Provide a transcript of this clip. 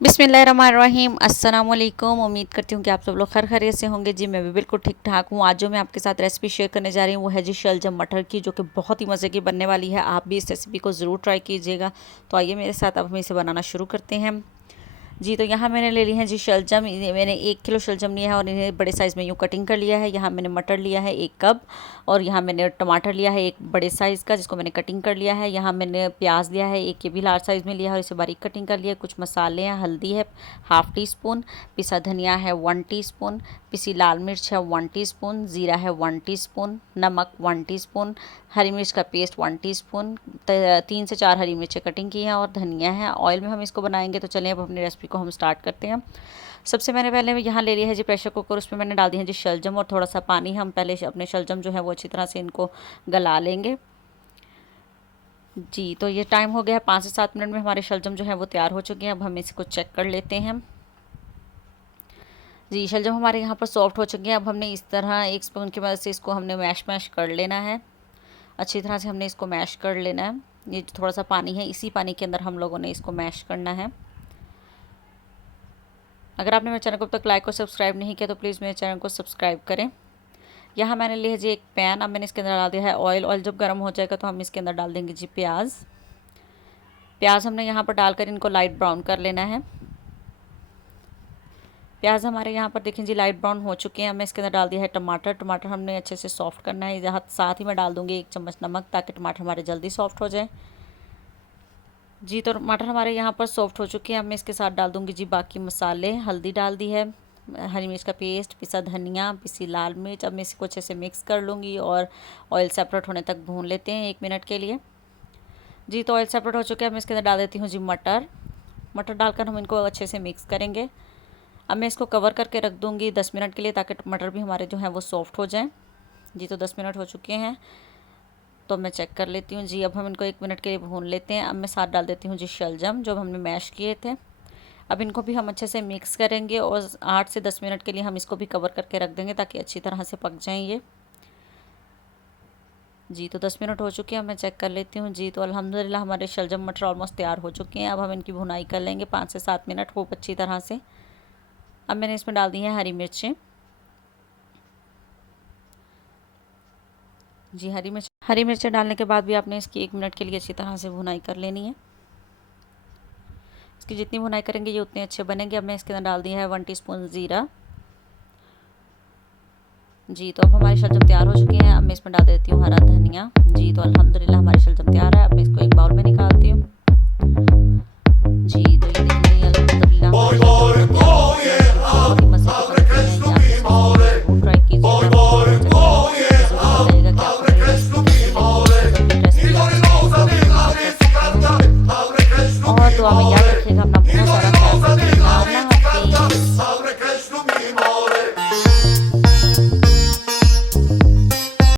बिस्मिल्लाहिर्रहमानिर्रहीम अस्सलाम वालेकुम। उम्मीद करती हूँ कि आप सब लोग खैर खैरियत से होंगे। जी मैं भी बिल्कुल ठीक ठाक हूँ। आज जो मैं आपके साथ रेसिपी शेयर करने जा रही हूँ वो है जी शलजम मटर की, जो कि बहुत ही मज़े की बनने वाली है। आप भी इस रेसिपी को ज़रूर ट्राई कीजिएगा। तो आइए मेरे साथ अब हम इसे बनाना शुरू करते हैं। जी तो यहाँ मैंने ले ली है जी शलजम। मैंने 1 किलो शलजम लिया है और इन्हें बड़े साइज़ में यूँ कटिंग कर लिया है। यहाँ मैंने मटर लिया है 1 कप, और यहाँ मैंने टमाटर लिया है 1 बड़े साइज़ का, जिसको मैंने कटिंग कर लिया है। यहाँ मैंने प्याज लिया है 1, ये भी लार्ज साइज़ में लिया है और इसे बारीक कटिंग कर लिया है। कुछ मसाले हैं, हल्दी है ½ टी स्पून, पिसा धनिया है 1 टीस्पून, पिसी लाल मिर्च है 1 टीस्पून, ज़ीरा है 1 टीस्पून, नमक 1 टीस्पून, हरी मिर्च का पेस्ट 1 टीस्पून, 3 से 4 हरी मिर्चें कटिंग की हैं, और धनिया है। ऑयल में हम इसको बनाएंगे। तो चलिए अब अपनी रेसिपी को हम स्टार्ट करते हैं। सबसे मैंने पहले यहाँ ले लिया है जी प्रेशर कुकर। उसमें मैंने डाल दी है जी शलजम और थोड़ा सा पानी। हम पहले अपने शलजम जो है वो अच्छी तरह से इनको गला लेंगे। जी तो ये टाइम हो गया है 5 से 7 मिनट में हमारे शलजम जो है वो तैयार हो चुके हैं। अब हम इसको चेक कर लेते हैं। जी शलजम हमारे यहाँ पर सॉफ्ट हो चुके हैं। अब हमने इस तरह एक स्पून की मदद से इसको हमने मैश कर लेना है। अच्छी तरह से हमने इसको मैश कर लेना है। ये थोड़ा सा पानी है, इसी पानी के अंदर हम लोगों ने इसको मैश करना है। अगर आपने मेरे चैनल को अब तक लाइक और सब्सक्राइब नहीं किया तो प्लीज़ मेरे चैनल को सब्सक्राइब करें। यहाँ मैंने लिया जी एक पैन। अब मैंने इसके अंदर डाल दिया है ऑयल। ऑयल जब गर्म हो जाएगा तो हम इसके अंदर डाल देंगे जी प्याज। प्याज हमने यहाँ पर डालकर इनको लाइट ब्राउन कर लेना है। प्याज हमारे यहाँ पर देखें जी लाइट ब्राउन हो चुके हैं। हमने इसके अंदर डाल दिया है टमाटर। टमाटर हमने अच्छे से सॉफ्ट करना है। यहाँ साथ ही मैं डाल दूँगी 1 चम्मच नमक, ताकि टमाटर हमारे जल्दी सॉफ्ट हो जाए। जी तो टमाटर हमारे यहाँ पर सॉफ्ट हो चुके हैं। अब मैं इसके साथ डाल दूँगी जी बाकी मसाले। हल्दी डाल दी है, हरी मिर्च का पेस्ट, पिसा धनिया, पिसी लाल मिर्च। अब मैं इसको अच्छे से मिक्स कर लूँगी और ऑयल सेपरेट होने तक भून लेते हैं 1 मिनट के लिए। जी तो ऑयल सेपरेट हो चुके हैं। मैं इसके अंदर डाल देती हूँ जी मटर। मटर डालकर हम इनको अच्छे से मिक्स करेंगे। अब मैं इसको कवर करके रख दूँगी 10 मिनट के लिए, ताकि मटर भी हमारे जो हैं वो सॉफ्ट हो जाएँ। जी तो 10 मिनट हो चुके हैं। तो मैं चेक कर लेती हूँ। जी अब हम इनको 1 मिनट के लिए भून लेते हैं। अब मैं साथ डाल देती हूँ जी शलजम, जो हमने मैश किए थे। अब इनको भी हम अच्छे से मिक्स करेंगे और 8 से 10 मिनट के लिए हम इसको भी कवर करके रख देंगे, ताकि अच्छी तरह से पक जाएँ ये। जी तो 10 मिनट हो चुके हैं। मैं चेक कर लेती हूँ। जी तो अल्हम्दुलिल्लाह हमारे शलजम मटर ऑलमोस्ट तैयार हो चुके हैं। अब हम इनकी भुनाई कर लेंगे 5 से 7 मिनट खूब अच्छी तरह से। अब मैंने इसमें डाल दी हैं हरी मिर्चें। जी हरी मिर्चें डालने के बाद भी आपने इसकी 1 मिनट के लिए अच्छी तरह से भुनाई कर लेनी है। इसकी जितनी भुनाई करेंगे ये उतने अच्छे बनेंगे। अब मैं इसके अंदर डाल दी है 1 टीस्पून ज़ीरा। जी तो अब हमारे शलजम तैयार हो चुके हैं। अब मैं इसमें डाल देती हूँ हरा धनिया। जी तो अल्हम्दुलिल्लाह हमारे शलजम तैयार है। अब मैं इसको एक बाउल में निकालती हूँ।